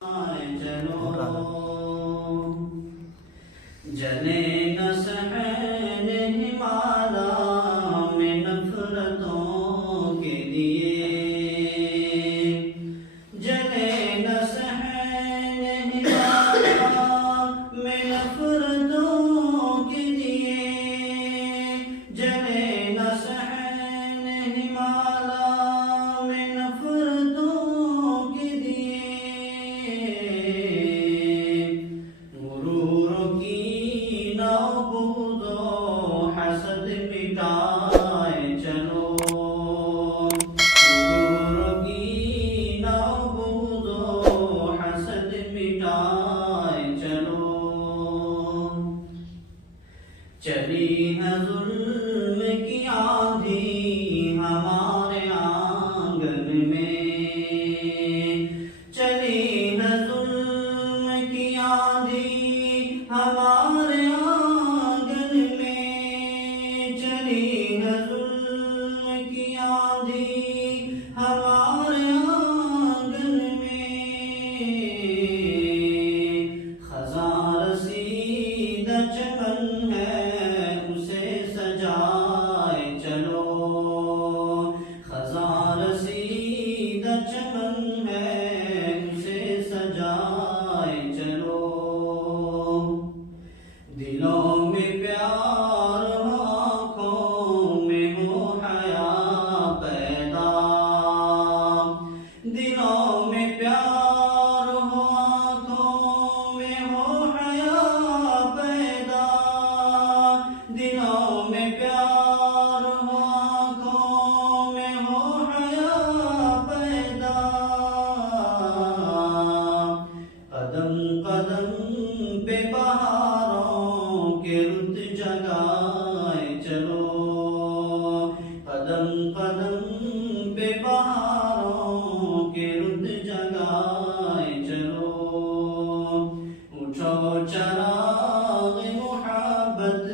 चलो जले न सहन हिमाला में नफरतों के लिए, जले न सहन हिमाला में नफरतों के लिए, जले न सहन हिमाला में नफरतों के लिए। हसद मिटाए चलो, गुरूरों की नाबूदो हसद मिटाए चलो। चली है जुल्म की आंधी हमारे आंगन में, चली है जुल्म की आंधी हमारे आंगन में, चली है जुल्म की आंधी हमारे आंगन में। खज़ां रसीदा चमन है उसे सजाए चलो, खज़ां रसीदा चमन है उसे सजाए चलो। दिलों में प्यार हो, आँखों में हो हया पैदा, दिलों में प्यार हो, आँखों में हो हया पैदा, दिलों में प्यार हो, आँखों में हो हया पैदा। कदम कदम पे बहारों के रुत जगाए चलो, कदम कदम पे बहारों के रुत जगाए चलो। उठो चराग़ मुहब्बत